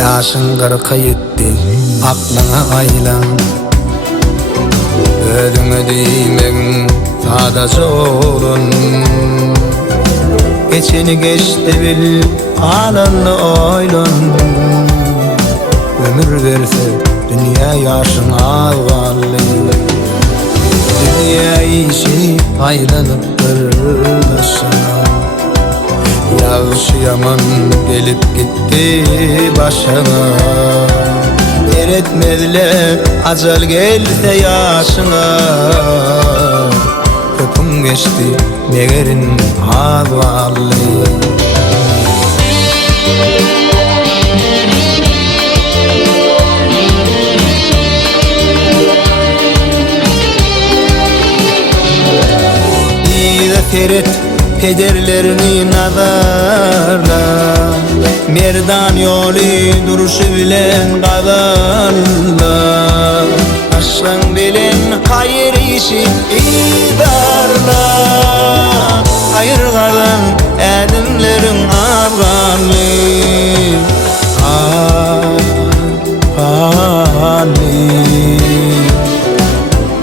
Yaşın kırka yetti, aklına aylan. Ödümü değmegin sadası olun. Geçeni geçti bil, alanını oylan. Ömür verse dünya yaşın ağalı. Dünya işi aylanıptır başına. Yağışı yaman gelip gitti başına. Eretmediler acal gelse yaşına. Köpüm geçti meğerin havalı. İyi de seyret pederlerini nazarla. Merdan yolu duruşu bilen kadarla. Aşkın bilen hayır işi idarla. Hayır kalan edimlerin ağalı.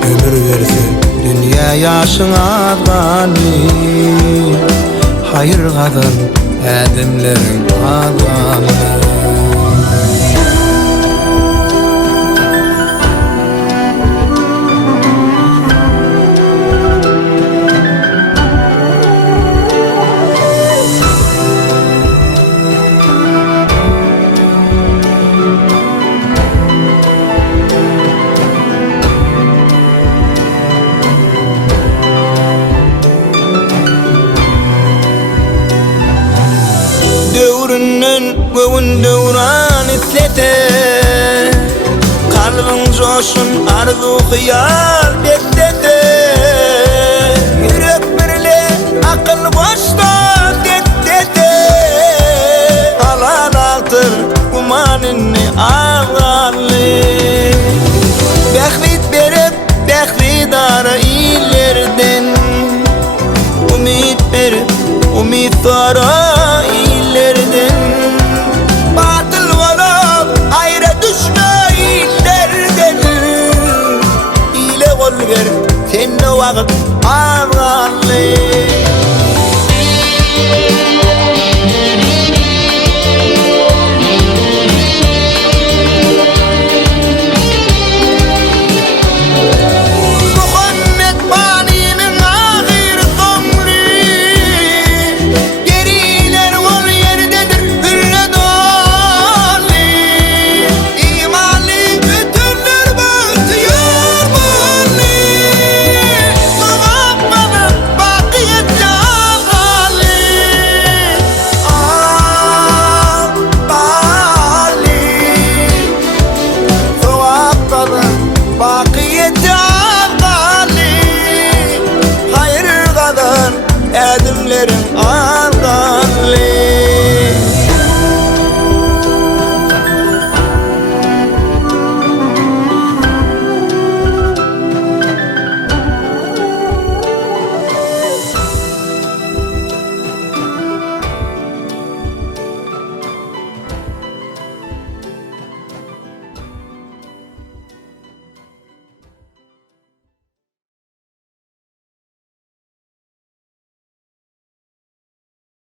Ömür verse dünya yaşın ağalı. Hayır kadar edimlerin ağalı. Göğün devran itlete. Kalbin coşun arzu hıyal beklete. Yürek birle akıl boşta dettete. Alan altır kumanini ağalı. Beklit berip beklidara ilerden. Umit berip umitlara ilerden. Batıl olup ayrı düşme illerden. İle kol ver sen ne vakit